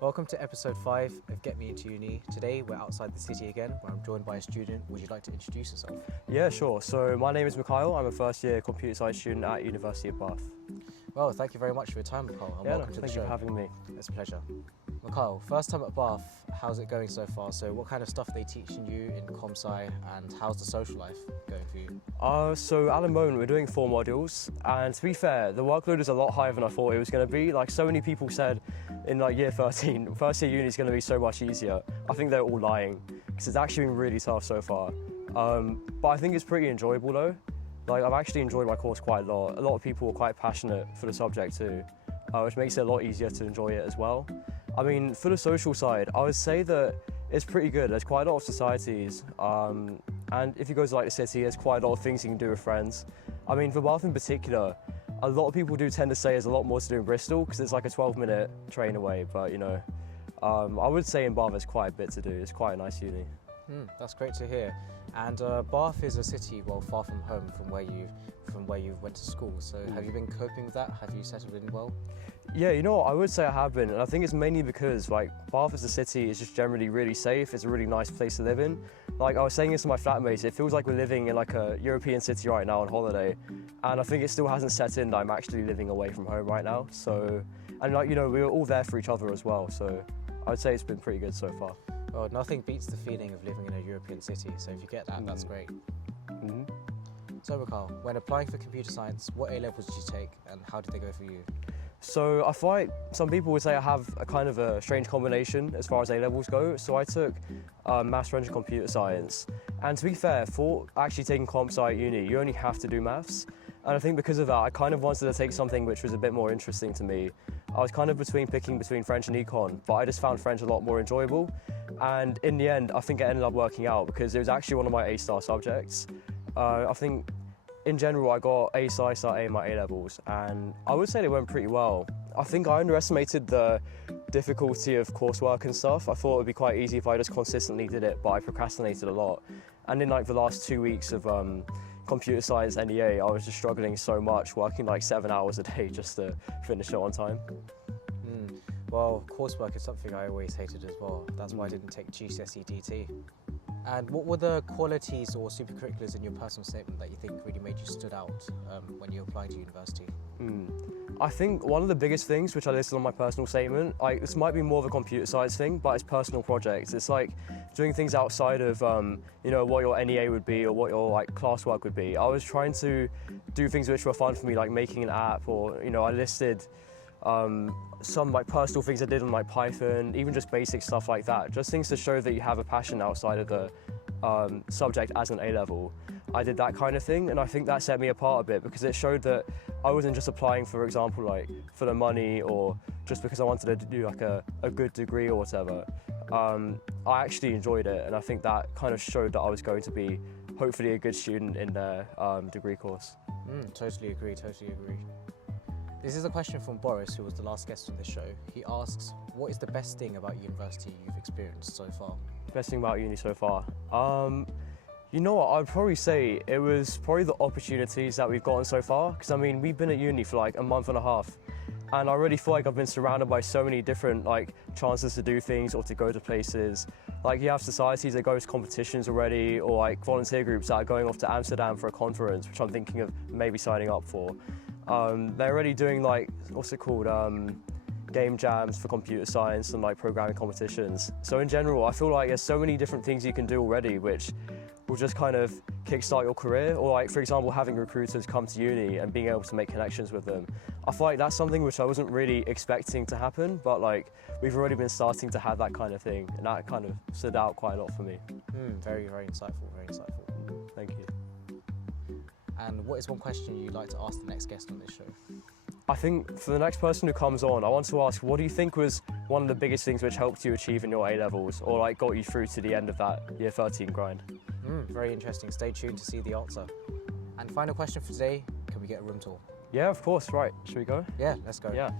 Welcome to episode 5 of Get Me Into Uni. Today we're outside the city again, where I'm joined by a student. Would you like to introduce yourself? Yeah, sure. So my name is Mikael. I'm a first year computer science student at University of Bath. Well, thank you very much for your time, Mikael, and welcome to the show. Thank you for having me. It's a pleasure. Mikael, first time at Bath, how's it going so far? So what kind of stuff are they teaching you in comp-sci, and how's the social life going for you? So at the moment we're doing 4 modules, and to be fair, the workload is a lot higher than I thought it was going to be. Like, so many people said in like year 13, first year uni is going to be so much easier. I think they're all lying, because it's actually been really tough so far. But I think it's pretty enjoyable though. Like, I've actually enjoyed my course quite a lot. A lot of people are quite passionate for the subject too, which makes it a lot easier to enjoy it as well. I mean, for the social side, I would say that it's pretty good. There's quite a lot of societies, and if you go to like the city, there's quite a lot of things you can do with friends. I mean, for Bath in particular, a lot of people do tend to say there's a lot more to do in Bristol because it's like a 12-minute train away, but you know, I would say in Bath there's quite a bit to do. It's quite a nice uni. That's great to hear. And Bath is a city, well, far from home, from where you went to school. So have you been coping with that? Have you settled in well? Yeah, you know what, I would say I have been, and I think it's mainly because like Bath as a city is just generally really safe. It's a really nice place to live in. Like, I was saying this to my flatmates, it feels like we're living in like a European city right now on holiday, and I think it still hasn't set in that I'm actually living away from home right now. So, and like, you know, we were all there for each other as well, so I would say it's been pretty good so far. Well, nothing beats the feeling of living in a European city, so if you get that, that's great. So Mikael, when applying for computer science, what A-levels did you take and how did they go for you? So I feel like some people would say I have a kind of a strange combination as far as A-levels go. So I took maths, French and computer science. And to be fair, for actually taking comp-sci at uni, you only have to do maths. And I think because of that, I kind of wanted to take something which was a bit more interesting to me. I was kind of picking between French and econ, but I just found French a lot more enjoyable. And in the end, I think it ended up working out because it was actually one of my A-star subjects. I think in general, I got A Sci A in my A-levels, and I would say they went pretty well. I think I underestimated the difficulty of coursework and stuff. I thought it would be quite easy if I just consistently did it, but I procrastinated a lot. And in like the last 2 weeks of computer science NEA, I was just struggling so much, working like 7 hours a day just to finish it on time. Well, coursework is something I always hated as well. That's why I didn't take GCSE DT. And what were the qualities or supercurriculars in your personal statement that you think really made you stood out when you applied to university? I think one of the biggest things which I listed on my personal statement, this might be more of a computer science thing, but it's personal projects. It's like doing things outside of you know, what your NEA would be or what your like classwork would be. I was trying to do things which were fun for me, like making an app, or you know, I listed some like personal things I did on like Python, even just basic stuff like that. Just things to show that you have a passion outside of the subject as an A-level. I did that kind of thing, and I think that set me apart a bit because it showed that I wasn't just applying, for example, like for the money or just because I wanted to do like a good degree or whatever. I actually enjoyed it, and I think that kind of showed that I was going to be hopefully a good student in their degree course. Totally agree. This is a question from Boris, who was the last guest on this show. He asks, what is the best thing about university you've experienced so far? Best thing about uni so far? You know what, I'd probably say it was probably the opportunities that we've gotten so far. Because I mean, we've been at uni for like a month and a half. And I really feel like I've been surrounded by so many different like chances to do things or to go to places. Like, you have societies that go to competitions already, or like volunteer groups that are going off to Amsterdam for a conference, which I'm thinking of maybe signing up for. They're already doing like, what's it called, game jams for computer science and like programming competitions. So in general, I feel like there's so many different things you can do already, which will just kind of kickstart your career. Or like, for example, having recruiters come to uni and being able to make connections with them. I feel like that's something which I wasn't really expecting to happen, but like, we've already been starting to have that kind of thing, and that kind of stood out quite a lot for me. Very insightful, Thank you. And what is one question you'd like to ask the next guest on this show? I think for the next person who comes on, I want to ask, what do you think was one of the biggest things which helped you achieve in your A-levels, or like got you through to the end of that year 13 grind? Very interesting. Stay tuned to see the answer. And final question for today, can we get a room tour? Yeah, of course, right. Should we go? Yeah, let's go. Yeah.